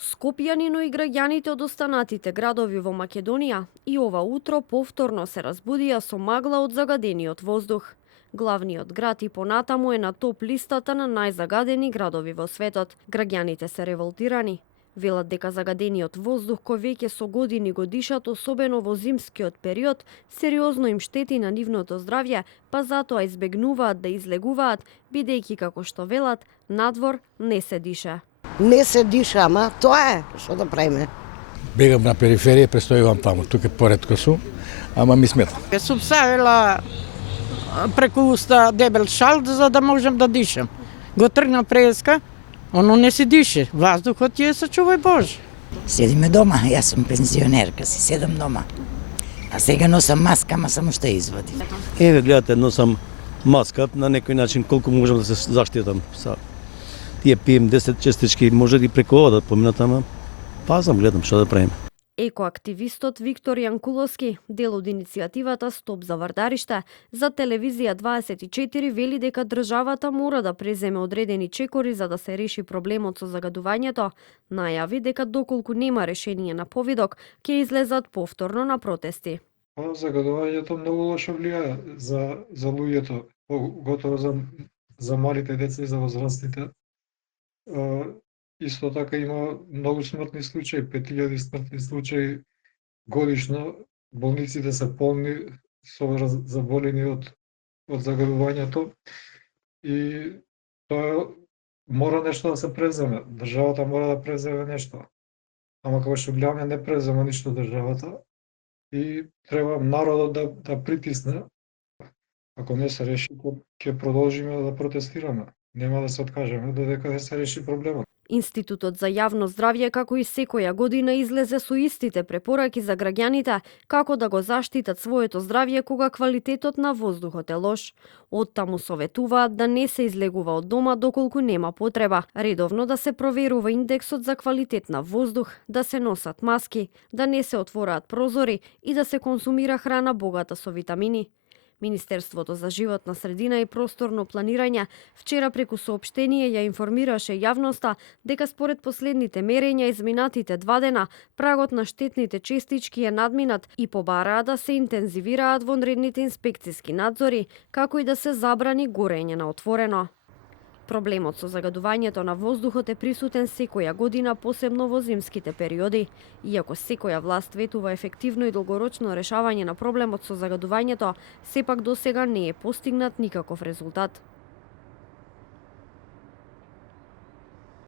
Скопјани, но и граѓаните од останатите градови во Македонија и ова утро повторно се разбудија со магла од загадениот воздух. Главниот град и понатаму е на топ листата на најзагадени градови во светот. Граѓаните се револтирани. Велат дека загадениот воздух кој веќе со години го дишат, особено во зимскиот период, сериозно им штети на нивното здравје, па затоа избегнуваат да излегуваат, бидејќи како што велат, надвор не се диша. Не се диша, ама тоа е, што да правиме. Бегам на периферија, престојувам таму, тука поретко сум, ама ми смета. Сум ставила преку уста дебел шал за да можам да дишам. Го тргна преска, оно не се дише, воздухот е сачувај Боже. Седиме дома, јас сум пензионерка, си седам дома. А сега носам маска, ама само што ја извадив. Еве гледате, носам маска на некој начин колку можам да се заштитам. Тие пием 10 честички, може и преку ова да поминат, ама пазам, гледам што да правим. Екоактивистот Виктор Јанкуловски, дел од иницијативата Стоп за вардариште, за телевизија 24 вели дека државата мора да преземе одредени чекори за да се реши проблемот со загадувањето. Најави дека доколку нема решение на повидок, ќе излезат повторно на протести. Загадувањето многу лошо влијае за луѓето, готово за малите деца и за возрастните. Исто така има многу смртни случаи, 5000 смртни случаи годишно. Болниците се полни со заболени од загадувањето и тоа мора нешто да се преземе. Државата мора да преземе нешто. Ама како што гледаме не презема ништо државата и треба народот да притисне. Ако не се реши, ќе продолжиме да протестираме. Нема да се откажеме додека не се реши проблемот. Институтот за јавно здравје како и секоја година излезе со истите препораки за граѓаните како да го заштитат своето здравје кога квалитетот на воздухот е лош. Оттаму советуваат да не се излегува од дома доколку нема потреба, редовно да се проверува индексот за квалитет на воздух, да се носат маски, да не се отвораат прозори и да се консумира храна богата со витамини. Министерството за животна средина и просторно планирање вчера преку соопштение ја информираше јавноста дека според последните мерења изминатите 2 дена прагот на штетните честички е надминат и побараа да се интензивираат вонредните инспекциски надзори, како и да се забрани горење на отворено. Проблемот со загадувањето на воздухот е присутен секоја година, посебно во зимските периоди. Иако секоја власт ветува ефективно и долгорочно решавање на проблемот со загадувањето, сепак досега не е постигнат никаков резултат.